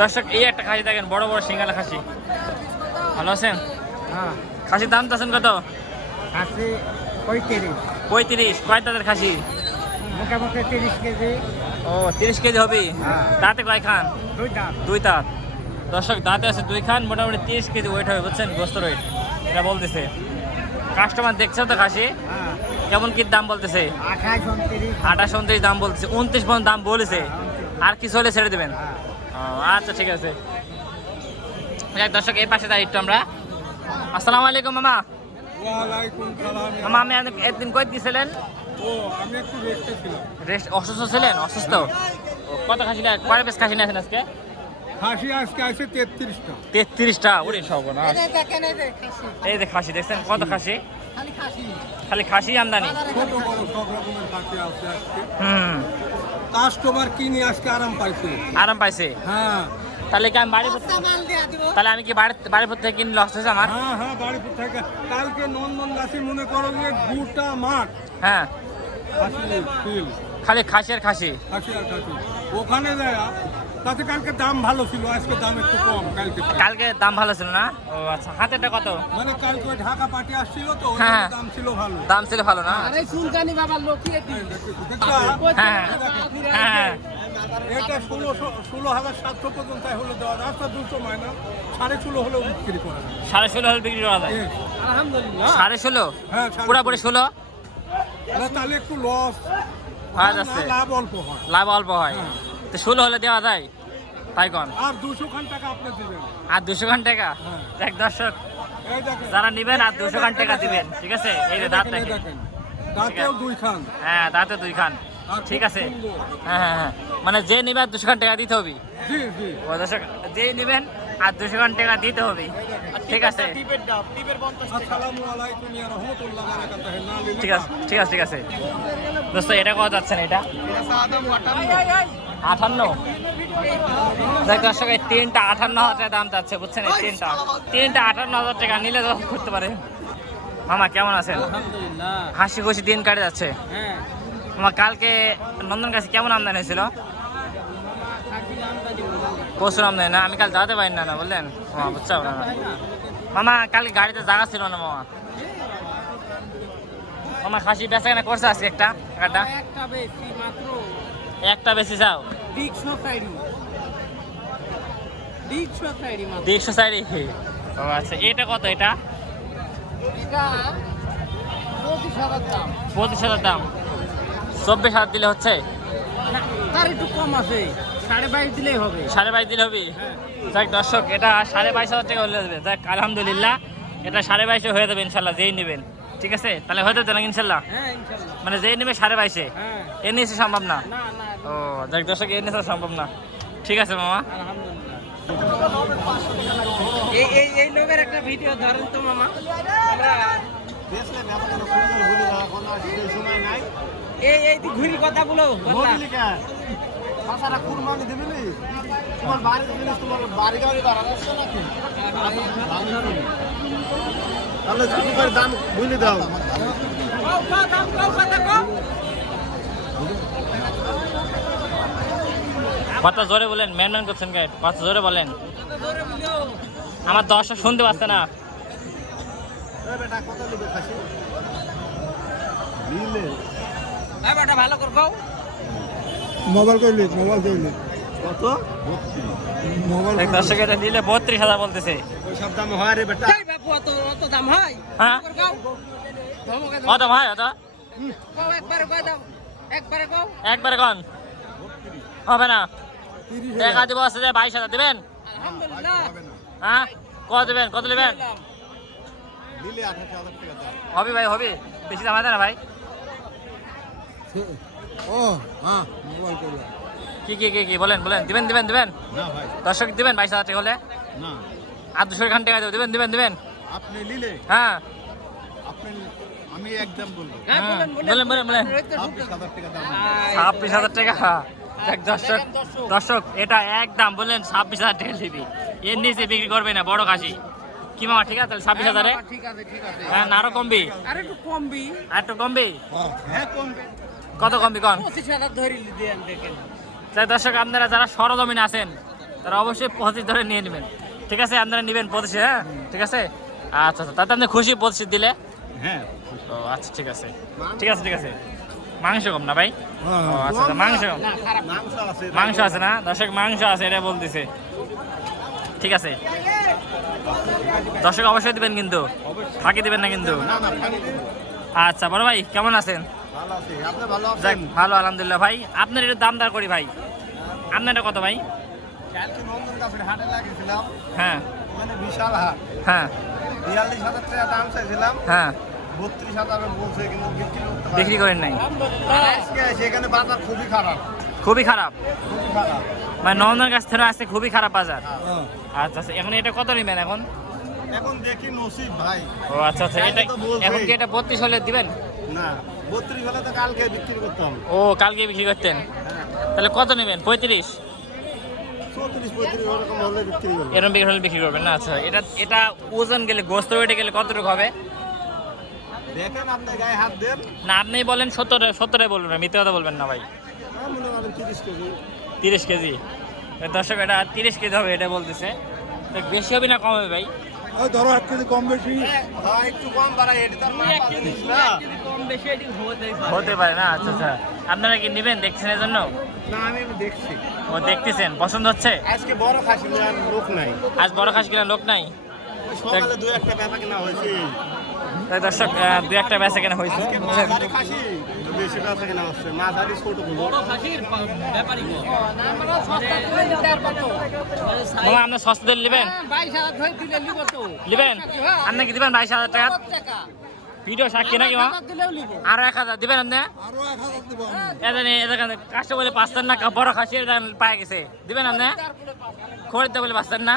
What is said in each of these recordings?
দর্শক এই একটা খাসি দেখেন, বড় বড় সিঙ্গালা খাসি। ভালো আছেন? হ্যাঁ, খাসির দাম চাচ্ছেন কত? খাসি 35। 35। কয় দাঁতের খাসি? মোটামুটি 30 কেজি। ও 30 কেজি হবে। হ্যাঁ। দাঁতে কয় খান? 2 দাঁত। 2 দাঁত। দর্শক দাঁতে আছে 2 খান, মোটামুটি 30 কেজি ওয়েট হবে, বুঝছেন? গোস্ত ওয়েট এটা বলতেছে। কাস্টমার দেখছে তো খাসি হ্যাঁ, কেমন কি দাম বলতেছে? 28, 29। 28, 29 দাম বলতেছে, 29 পর্যন্ত দাম বলেছে। আর কিছু হলে ছেড়ে দেবেন? হ্যাঁ। ও আচ্ছা, ঠিক আছে। যাক দর্শক, এই পাশে দাঁড়িয়ে একটু আমরা। আসসালামু আলাইকুম মামা। ওয়ালাইকুম সালাম। মামা আমি একদিন কই দিয়েছিলেন? ও, আমি একটু রেস্টে ছিলাম। রেস্ট? অসুস্থ ছিলেন? অসুস্থ? ও, কত খাসি কয় পিস খাসি নিয়েছেন আজকে? খাসি আজকে আছে 33টা। 33টা? ওরে সর্বনাশ। এই যে খাসি দেখছেন, কত খাসি? খালি খাসি আমদানি? ছোট বড় সব রকমের খাসি আছে আজকে। হুম। কাস্টমার কিনে আজকে আরাম পাইছে। আরাম পাইছে? হ্যাঁ তাহলে কি আমি তাহলে আমি কি বাড়িপুর থেকে কিনে লস হয়েছে আমার? হ্যাঁ হ্যাঁ, বাড়িপুর থেকে কালকে নন্দন গাছি মনে করো যে 2টা মাঠ হ্যাঁ, খাসি ফিল, খালি খাসি আর খাসি? খাসি আর খাসি ওখানে যায়। তাতে কালকে দাম ভালো ছিল, আজকে দাম একটু কম। কালকে দাম ভালো ছিল না? ও আচ্ছা। হাতেরটা কত? মানে কালকে ওই ঢাকা পার্টি আসছিল তো, ওই হ্যাঁ। দাম ছিল ভালো। দাম ছিল ভালো না? সুলতানি বাবার লোকই হ্যাঁ হ্যাঁ। এটা 16,700 পর্যন্ত হলে দেওয়া যায়। আচ্ছা 200 মাইনাস 16.5 হলেও বিক্রি করা যায়। 16.5 হলে বিক্রি করা যায়? আলহামদুলিল্লাহ। 16.5? হ্যাঁ, পুরাপুরি 16? না, তাহলে একটু লস হয়ে যাচ্ছে, লাভ অল্প হয়। লাভ অল্প হয়। হ্যাঁ। তো 16 হলে দেওয়া যায় তাই কোন? আর 200 খান টাকা আপনি দিবেন। আর 200 খান টাকা? হ্যাঁ। দেখ দর্শক, এই দেখেন, যারা নিবেন আর 200 খান টাকা দিবেন, ঠিক আছে? এই যে দাঁত এই দেখেন। দেখেন, দাঁতেও 2 খান। হ্যাঁ, দাঁতে 2 খান। আর ঠিক খুব আছে। সুন্দর। হ্যাঁ হ্যাঁ হ্যাঁ, মানে যে নিবে আর 200 খান টাকা দিতে হবে। জি জি। ও দর্শক, যেই নিবেন আর 200 খান টাকা দিতে হবে, ঠিক আছে? আসসালামু আলাইকুম ওয়া রাহমাতুল্লাহি ওয়া বারাকাতুহু। না নিলে ঠিক আছে, ঠিক আছে, ঠিক আছে। দোস্ত এটা কত যাচ্ছে না? এটা 58। দেখ দর্শক, এই 3টা 58,000 টাকা দাম যাচ্ছে, বুঝছেন? এই 3টা 58,000 টাকা নিলে তো করতে পারে। মামা কেমন আছেন? আলহামদুলিল্লাহ। হাসি খুশি দিন কাটে যাচ্ছে। হ্যাঁ, মামা কালকে নন্দন কাছে কেমন আমদানি হয়েছিল? প্রচুর আমদানি না? আমি কাল যাতে পারি না, বললেন মামা, বুঝছো না? মামা কালকে গাড়িতে জায়গা ছিল না মামা। মামা খাসি বেচা কেনা করছে আজকে একটা? একটা বেশি মাত্র। একটা বেশি চাও? বিগ সোসাইটি মাত্র। 150 সাইডি? ও আচ্ছা। এটা কত? এটা এটা 25,000 দাম। 25,000 দাম? 24,000 দিলে হচ্ছে? না, তার একটু কম আছে, 22.5 দিলেই হবে। 22.5 দিলে হবে? যাক দর্শক, এটা 22,500 টাকা হলে যাবে। যাক আলহামদুলিল্লাহ, এটা 22,500 হয়ে যাবে ইনশাল্লাহ, যেই নেবেন। ঠিক আছে, তাহলে হয়ে যাবে না ইনশাল্লাহ? হ্যাঁ, ইনশাআল্লাহ। মানে যেই নেবে 22,500, হ্যাঁ। এর নিচে সম্ভব না? না না, ও যাক দর্শক, এর নিচে সম্ভব না। ঠিক আছে মামা। আলহামদুলিল্লাহ। এই লোকের একটা ভিডিও ধরেন তো মামা। আমরা এই ঘুরি কথাগুলো বললাম। তাছাড়া কুরবানি দিবি তোমার বাড়ি জিনিস, তোমার বাড়ি গাড়ি বাড়ানো আছে নাকি? তাহলে তুমি করে দাম বুঝলি দাও। কত জোরে বলেন, ম্যান করছেন গাইড, কত জোরে বলেন, আমার দর্শক শুনতে পাচ্ছে না। ভালো করে কও। মোবাইল করলি কত? মোবাইল এক দর্শক এটা নিলে 32,000 বলতেছে। ওই সব দাম হয় রে বেটা। এই বাপু, অত দাম হয়? হ্যাঁ, কও। ধমকে দাও। কত ভাই? কত? কও, একবারে কই দাও। একবারে কও। একবারে কন। হবে না? টাকা দিব আছে যে 22,000 দিবেন? আলহামদুলিল্লাহ। হ্যাঁ, কত দিবেন? কত দিবেন? নিলে 28,000 টাকা দাম। হবে ভাই, হবে। বেশি দাম আছে না ভাই? ও হ্যাঁ, মোবাইল করলাম। কি বলেন দিবেন? না ভাই, দর্শক দিবেন 22,000 টাকা হলে? না। আর 200 খান টাকা দেবো, দিবেন? আপনি নিলে হ্যাঁ আপনি, আমি একদম বলবো হ্যাঁ, বলেন। 26,000 টাকা দাম। 26,000 টাকা? দেখ দর্শক, এটা একদম বললেন 26,000 টাকা দিবি, এর নিচে বিক্রি করবে না বড় খাসি। কি মামা ঠিক আছে? তাহলে 26,000-এ? ঠিক আছে। হ্যাঁ, না আরো কমবি? আর একটু কমবি। আর একটু কমবি? হ্যাঁ কমবে। কত কমবি কন? 25,000 ধরে দেন, দেখেন। তাই দর্শক আপনারা যারা সরজমিনে আছেন তারা অবশ্যই 25 ধরে নিয়ে নেবেন, ঠিক আছে? আপনারা নেবেন 25, হ্যাঁ ঠিক আছে। আচ্ছা আচ্ছা, তাতে আপনি খুশি 25 দিলে? হ্যাঁ ও আচ্ছা, ঠিক আছে ঠিক আছে ঠিক আছে। মাংস কম না ভাই? ও আচ্ছা আচ্ছা, মাংস কম, মাংস আছে না দর্শক? মাংস আছে এটা বলতেছে, ঠিক আছে। দর্শক অবশ্যই দিবেন কিন্তু, ফাঁকি দিবেন না কিন্তু। আচ্ছা বড় ভাই কেমন আছেন? যাক ভালো আলহামদুলিল্লাহ। ভাই আপনার এটা দাম দর করি ভাই, আপনার এটা কত ভাই? হ্যাঁ বিশাল হাট, হ্যাঁ 42,000 টাকা দাম চাইছিলাম, হ্যাঁ 32,000 বলছে, কিন্তু বিক্রি করতে পারি বিক্রি করেন নাই? আজকে সেখানে বাজার খুবই খারাপ, খুবই খারাপ, খুবই খারাপ। মানে নন্দনের কাছ থেকে আসছে খুবই খারাপ বাজার। আচ্ছা আচ্ছা, এখন এটা কত নেবেন এখন? এখন দেখি নসিব ভাই। ও আচ্ছা আচ্ছা, এটা তো বলছেই। এখন কি এটা 32 হলে দিবেন? না 32 হলে তো কালকে বিক্রি করতাম। ও কালকে বিক্রি করতেন, তাহলে কত নেবেন? 35? 34-35 ওরকম হলে বিক্রি করবো। এরকম বিক্রি হলে বিক্রি করবেন না? আচ্ছা, এটা ওজন গেলে, গোস্ত ওয়েটে গেলে কতটুকু হবে? দেখেন আপনি গায়ে হাত দেন, না আপনিই বলেন, 70 বলবেন না, মিথ্যে কথা বলবেন না ভাই। মনে করেন 30 কেজি। 30 কেজি? দর্শক এটা 30 কেজি হবে এটা বলতেছে, তো বেশি হবে না কম হবে ভাই? ওই ধরো 1 কেজি কম বেশি, হ্যাঁ একটু কম বাড়াই, এটা তো আর মাপা জিনিস না। কম বেশি এটি হতেই পারে। হতে পারে না? আচ্ছা আচ্ছা, আপনারা কি নেবেন দেখছেন এর জন্য? না আমি দেখছি, ও দেখতেছেন, পছন্দ হচ্ছে? আজকে বড় খাসি নেওয়ার লোক নাই, আজ বড় খাস কিনা লোক নাই? ওই সকালে 2-1টা বেচা কেনা হয়েছে। তাই দর্শক 2-1টা বেচা কেনা হয়েছে। আজকে মাঝারি খাসি একটু বেশি বেচা কেনা হচ্ছে, মাঝারি ছোট গুলো। খাসির ব্যাপারই কম। মামা আপনার সস্তা দিলে নেবেন? 22,000 ধরে দিলে নিব তো। নেবেন? আপনি কি দিবেন 22,000 টাকা? টাকা। ভিডিও সাক্ষী নাকি মা? দিলেও নিব। আরো 1,000 দিবেন আপনি? আরো 1000 দেব এখানে কাস্টমার বলে পাচ্ছেন না, বড় খাসি পায়ে গেছে, দিবেন আপনি? খরিদ্দার বলে পাচ্ছেন না,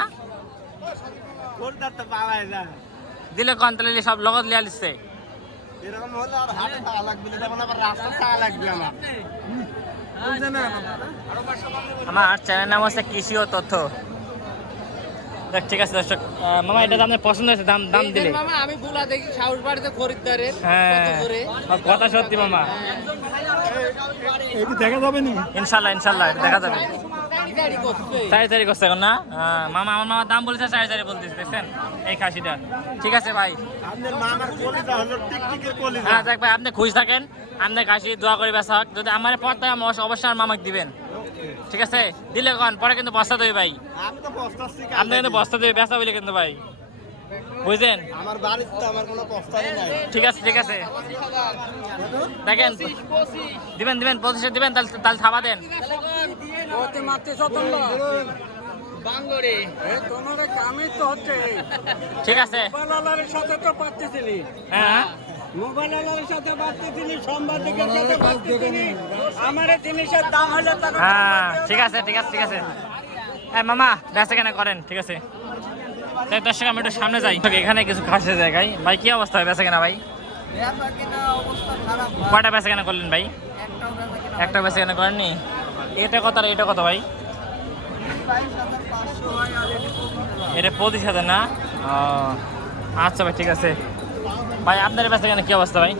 কোনটা তো পাওয়া যায়। দিলে কন তাহলে সব লগত লিয়া লিখছে। এরকম হলে আর হাটে খাওয়া লাগবে না, তখন আবার রাস্তা খাওয়া লাগবে আমার। বুঝছেন না? আমার চ্যানেল নাম হচ্ছে কৃষি ও তথ্য। দেখ ঠিক আছে দর্শক, মামা এটা তো আপনার পছন্দ হয়েছে, দাম দাম দিলে? মামা আমি বলা দেখি সাউস বাড়িতে খরিদ্দারের হ্যাঁ কত করে। কথা সত্যি মামা, এইটা দেখা যাবে নি? ইনশাল্লাহ ইনশাল্লাহ এটা দেখা যাবে। গাড়ি করছে। 4.5 করছে এখন না? মামা, আমার মামা দাম বলেছে 4.5 বলতেছে, দেখছেন এই খাসিটা। ঠিক আছে ভাই, আপনার মামার কলিজা হলো টিকটিকের কলিজা। হ্যাঁ দেখ ভাই, আপনি খুশ থাকেন, আপনার কাশি দোয়া করে বেসা হোক। যদি আমার পর থাকে অবশ্যই আমার মামাকে দিবেন, ঠিক আছে? দিলে কন পরে কিন্তু বস্তা দেবে ভাই, আমি তো পস্তাচ্ছি, আপনি কিন্তু বস্তা দেবে বেসা বলে কিন্তু ভাই, বুঝলেন? আমার বাড়িতে তো আমার কোনো পস্তাই নাই। ঠিক আছে ঠিক আছে, দেখেন দিবেন দিবেন 25 দিবেন, তাহলে থাবা দেন। ওতে মারতে সতন বাঙ্গরে তোমার কামই তো হচ্ছে। ঠিক আছে, মোবাইলের সাথে তো পারতেছিলি, হ্যাঁ মোবাইলের সাথে পারতেছিলি, সাংবাদিকের সাথে পারতেছিলি। আমার এই জিনিসের দাম হলে তার হ্যাঁ ঠিক আছে ঠিক আছে ঠিক আছে। হ্যাঁ মামা বেচা কেনা করেন, ঠিক আছে? তাই দর্শক আমি একটু সামনে যাই, এখানে কিছু খাসের জায়গায়। ভাই কি অবস্থা বেচা কেনা ভাই? কয়টা বেচা কেনা করলেন ভাই? একটা বেচা কেনা করেননি? এটা কত আর এটা কত ভাই? এটা 25,000 না? ও আচ্ছা ভাই ঠিক আছে। ভাই আপনার বেচা কেনা কি অবস্থা ভাই?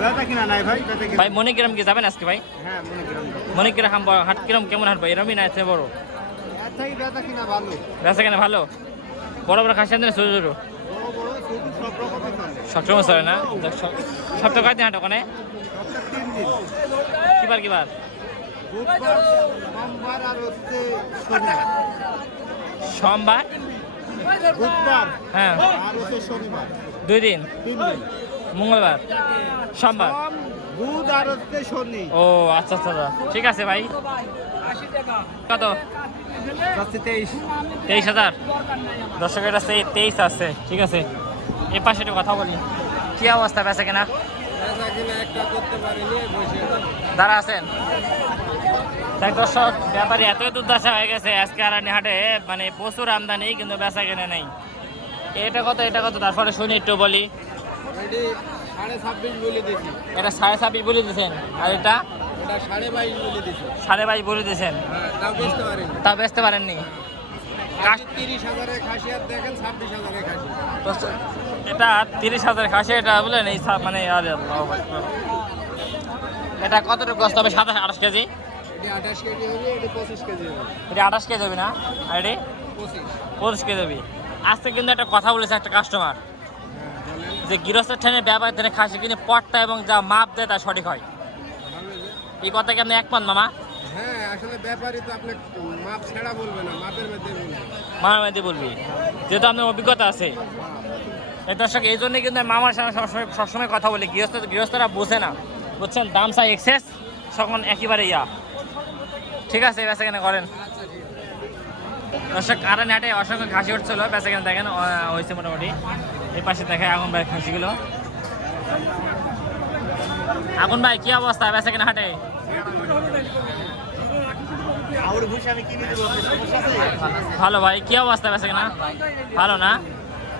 বেচা কিনা নাই ভাই, বেচা কিনা। ভাই মণিগ্রাম কি যাবেন আজকে ভাই? হ্যাঁ মনে করেন মণিগ্রাম হাট কিরম কেমন হাট ভাই? এরমই না এর চেয়ে বড়? আচ্ছাই বেচা কিনা ভালো, বেচা কেনা ভালো? বড় বড় খাসি আনতেন, ছোট ছোট বড় বড় ছোট সব রকমের চলে। সবসময় চলে না? সপ্তাহ কয়দিন হাট ওখানে? সপ্তাহে 3 দিন, কিবার কিবার? বুধবার, সোমবার আর হচ্ছে শনিবার। সোমবার, বুধবার হ্যাঁ আর হচ্ছে শনিবার, 2 দিন, 3 দিন। মঙ্গলবার, সোমবার। সোম, বুধ আর হচ্ছে শনি। ও আচ্ছা আচ্ছা আচ্ছা। ঠিক আছে ভাই, কত? 23,000। দর্শকের কাছে 23 আছে, ঠিক আছে। এ পাশে একটু কথা বলি, কি অবস্থা বেচা কেনা? দাঁড়া আছেন দেখ দর্শক, ব্যাপারে এতই দুর্দশা হয়ে গেছে আজকে আরানি হাটে, মানে প্রচুর আমদানি কিন্তু বেচা কেনা নেই। এটা কত এটা কত? তারপরে শুনি একটু বলি। 26.5 বলে দিছি, এটা 26.5 বলে দিয়েছেন, আর এটা এটা 22.5 বলে দিছি। 22.5 বলে দিয়েছেন, তাও বেচতে পারেন। তা বেচতে পারেননি? কাস্ট 30,000 এর খাসি আর দেখেন 26,000 এর খাসি। তো এটা 30,000 খাসি, এটা বলেন এই মানে আরে আল্লাহু আকবার। এটা কতটুকু গোস্ত হবে? 27-28 কেজি? এটা 28 কেজি হবে, এটা 25 কেজি হবে। এটা 28 কেজি হবে না, আর এটি 25 কেজি হবে। আজকে কিন্তু একটা কথা বলেছে একটা কাস্টমার, যে গৃহস্থের ঠেনে ব্যাপার ঠেনে খাসি কিনে পট্টা এবং যা মাপ দেয় তা সঠিক হয়। এই কথা কি আপনি একমত মামা? হ্যাঁ, আসলে ব্যাপারই তো আপনি মাপ ছেড়া বলবে না, মাপের মধ্যে বলবে। মামার মধ্যে বলবি, যেহেতু আপনার অভিজ্ঞতা আছে। এই দর্শক, এই জন্যই কিন্তু আমি মামার সঙ্গে সবসময় কথা বলি। গৃহস্থরা বোঝে না, বুঝছেন, দাম চাই এক্সেস, তখন একেবারে ইয়া। ঠিক আছে, বেচা কেনা করেন। দর্শক, কারণ হাটে অসংখ্য খাসি উঠছিল, বেচা কেনা দেখেন হয়েছে মোটামুটি। এই পাশে দেখে আগুন ভাই খাসিগুলো। আগুন ভাই, কি অবস্থা বেচা কেনা হাটে? ভালো ভাই, কি অবস্থা বেচা কেনা? ভালো না?